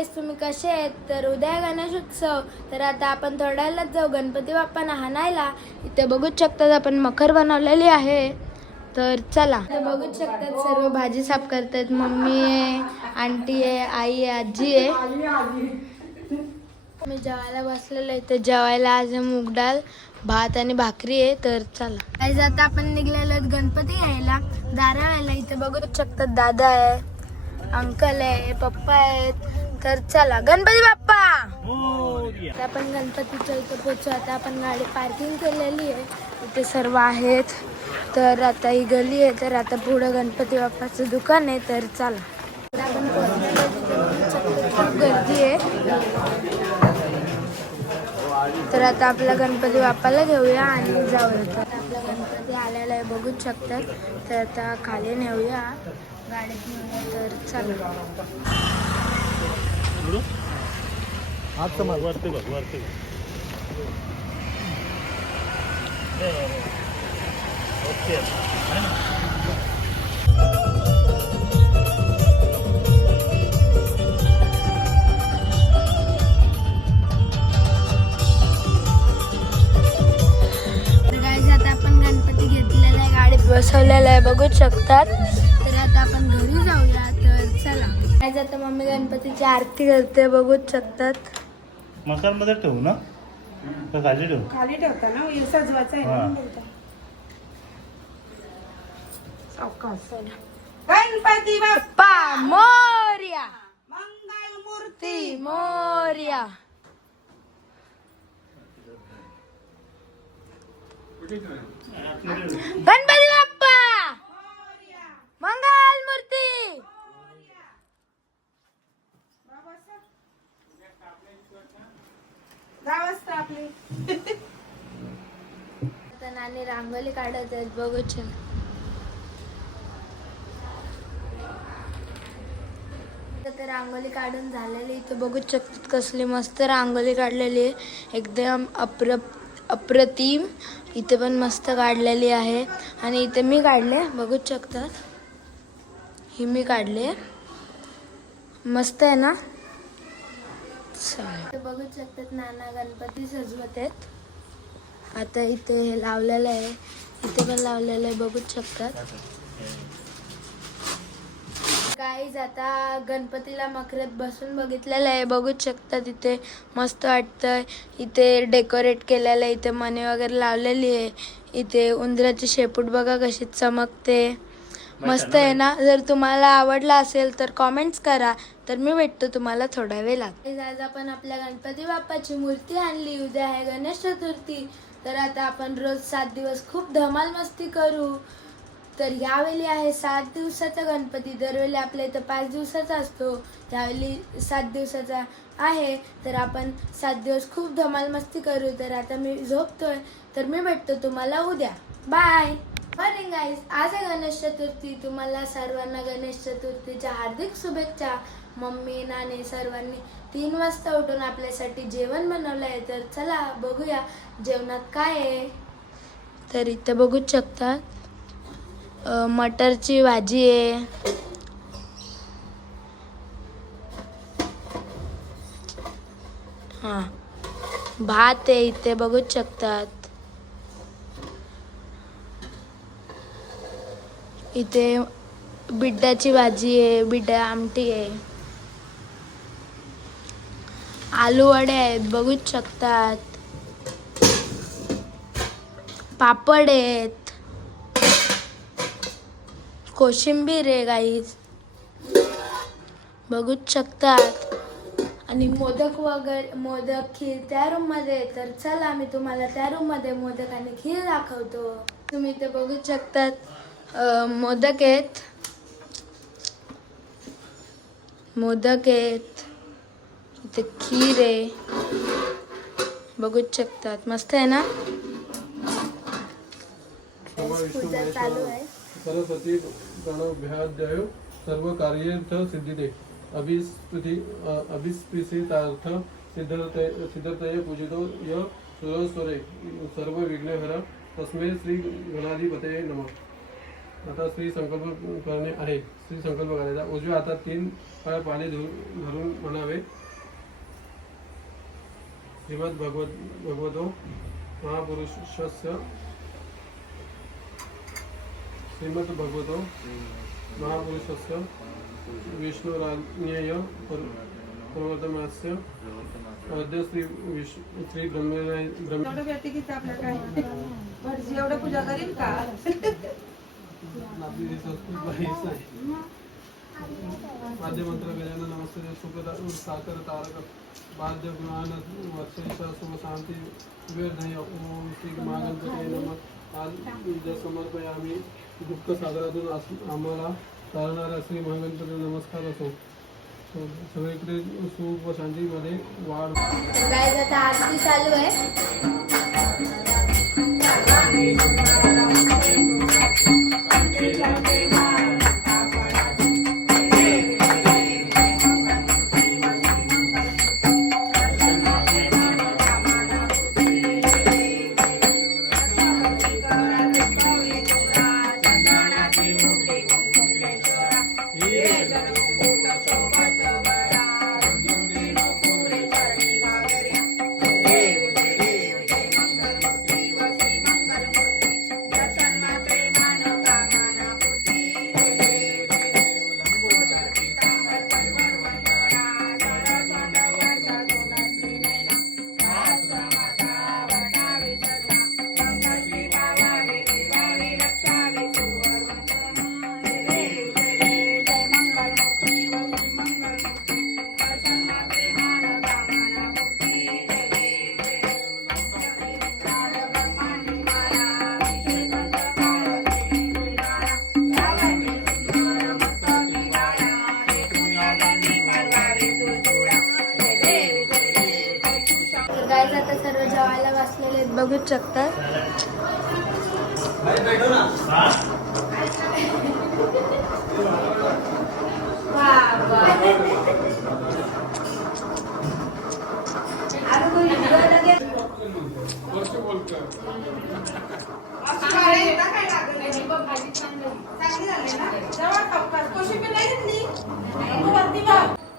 गाईस, तुम्ही कसे आहेत? तर उद्या आहे गणेश उत्सव. तर आता आपण थोड्या वेळात जाऊ गणपती बाप्पांना हाणायला. इथे बघूच शकतात आपण मखर बनवलेली आहे. तर चला, इथे बघूच शकतात सर्व भाजी साफ करतात. मम्मी आहे, आंटी आहे, आई आहे, आजी आहे. मी जेवायला बसलेलो आहे. तर जेवायला आज मूग डाळ, भात आणि भाकरी आहे. तर चला आज आता आपण निघलेलो आहोत गणपती घ्यायला, दारावायला. इथे बघूच शकतात दादा आहे, अंकल आहे, पप्पा आहेत. तर चला, गणपती बाप्पा. आपण गणपतीच्या इथे पोहोचू. आता आपण गाडी पार्किंग केलेली आहे, इथे सर्व आहेत. तर आता ही गली आहे. तर आता पुढे गणपती बाप्पाचं दुकान आहे. तर चला, आपण पोहोचलेलो तिथे खूप गर्दी आहे. तर आता आपला गणपती बाप्पाला घेऊया आणि जाऊया. तर आपला गणपती आलेला आहे, बघूच शकतात. तर आता खाली नेऊया, गाडीत नेऊया. तर चला, बसवलेलं आहे, बघूच शकतात. तर आता आपण घरी जाऊया. तर चला, आज आता मम्मी गणपतीची आरती करते, बघूच शकतात. मकर मध्ये ठेवू ना, तर खाली ठेवू? खाली ठेवता ना, सजवायचं आहे ना. गणपती बाप्पा मोरया, मंगल मूर्ती मोरया. गणपती बाप्पा मंगल मूर्ती. आता नानी रांगोळी काढत आहेत, बघूच. तर रांगोळी काढून झालेली. इथे बघूच शकतात कसली मस्त रांगोळी काढलेली आहे, एकदम अप्रतिम. इथे पण मस्त काढलेली आहे. आणि इथे मी काढले, बघूच शकतात. ही मी काढले, मस्त आहे ना. बघूच शकतात नाना गणपती सजवत आहेत. आता इथे हे लावलेलं आहे, इथे पण लावलेलं आहे, बघूच शकतात. गाईज आता गणपतीला मखरात बसून बघितलेलं आहे, बघूच शकतात. इथे मस्त वाटतंय. इथे डेकोरेट केलेलं आहे, इथे मणी वगैरे लावलेली आहे. इथे उंदराची शेपूट बघा कशी चमकते, मस्त आहे ना. जर तुम्हाला आवडला असेल तर कॉमेंट्स करा. तर मी भेटतो तुम्हाला थोड्या वेळात. आज आपण आपल्या गणपती बाप्पाची मूर्ती आणली. उद्या आहे गणेश चतुर्थी. तर आता आपण रोज 7 दिवस खूप धमाल मस्ती करू. तर यावेळी आहे 7 दिवसाचा गणपती. दरवेळी आपल्या इथं 5 दिवसाचा असतो, यावेळी 7 दिवसाचा आहे. तर आपण 7 दिवस खूप धमाल मस्ती करू. तर आता मी झोपतोय. तर मी भेटतो तुम्हाला उद्या. बाय. मॉर्निंग गाईज, आज आहे गणेश चतुर्थी. तुम्हाला सर्वांना गणेश चतुर्थीच्या हार्दिक शुभेच्छा. मम्मी नानी सर्वांनी 3 वाजता उठून आपल्यासाठी जेवण बनवलं आहे. तर चला बघूया जेवणात काय आहे. तर इथं बघूच शकतात, मटरची भाजी आहे, भात आहे, इथे बघूच शकतात. इथे बिड्डाची भाजी आहे, बिड्डा आमटी आहे, आलू वडे आहेत, बघूच शकतात. पापड आहेत, कोशिंबीर आहे गाईज, बघूच शकतात. आणि मोदक वगैरे, मोदक खीर त्या रूम मध्ये. तर चला मी तुम्हाला त्या रूम मध्ये मोदक आणि खीर दाखवतो. तुम्ही ते बघू शकतात, मोदक आहेत, मोदक आहेत, इथे खीर आहे, बघूच शकतात. मस्त आहे ना. पूजा चालू आहे. सरस्वती गणभ्याध्यायो सर्व कार्यर्थ सिद्धिदे अभिस्पृशितार्थ सिद्धतये पूजितो य सुरस्वरे सर्व विघ्नहर तस्मै श्री गणाधिपतये नमः. आता श्री संकल्प करणे आहे. श्री संकल्प करायचा. उजव्या हातात 3 वेळा पाणी धरून म्हणावे. श्रीमद भगवतो महापुरुषस्य श्रीमद भगवतो महापुरुषस्य विष्णुराज्ञेय प्रवर्तमानस्य अद्य श्री ब्रह्म एवढं भेटते की आपल्या काय भटजी एवढं पूजा करीन का? आपली संस्कृत बाईच नाही. आद्य मंत्र गजानन नमस्ते सुख साकर तारक बाध्य ज्ञान वर्षेश शुभ शांती वेदय ओम श्री महागणपती नमः. आज पूजा समर्पयामी. दुःख सागरातून आम्हाला तारणाऱ्या श्री महागणपती नमस्कार असो. सगळीकडे सुख व शांतीमध्ये वाढ. गाईज आता आरती चालू आहे. गाईज आता सर्व जेवायला बसलेले आहेत, बघूच शकतात.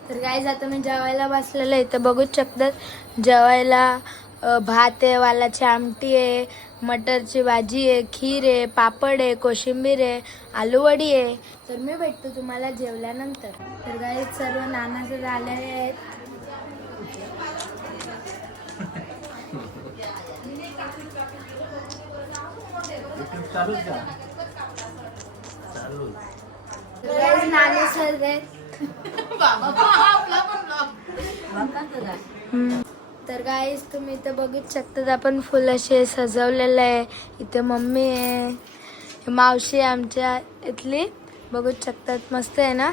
तर गाईज आता मी जेवायला बसलेलं आहे, तर बघूच शकतात. जेवायला भात आहे, वालाची आमटी आहे, मटरची भाजी आहे, खीर आहे, पापड आहे, कोशिंबीर आहे, आलूवडी आहे. तर मी भेटतो तुम्हाला जेवल्यानंतर. तर गाईज सर्व नानाचे आलेले आहेत. नाना सर आहेत. तर गाईज तुम्ही इथं बघूच शकतात, आपण फुल असे सजवलेलं आहे. इथे मम्मी आहे, मावशी आहे आमच्या इथली, बघूच शकतात. मस्त आहे ना.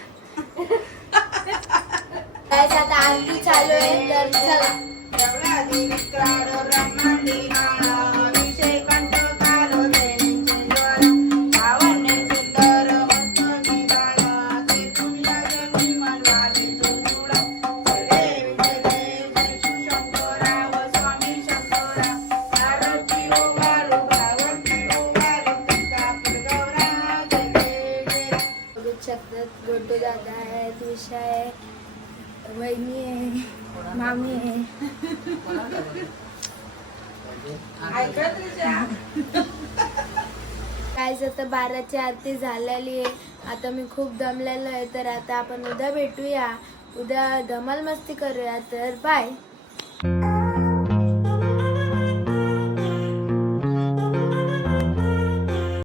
गाईज आता आरती चालू आहे, तर चला. गोटू दादा आहे, दिशा आहे, वहिनी आहे, मामी आहे. काय आता 12ची आरती झालेली आहे. आता मी खूप दमलेलो आहे, तर आता आपण उद्या भेटूया. उद्या धमाल मस्ती करूया. तर बाय.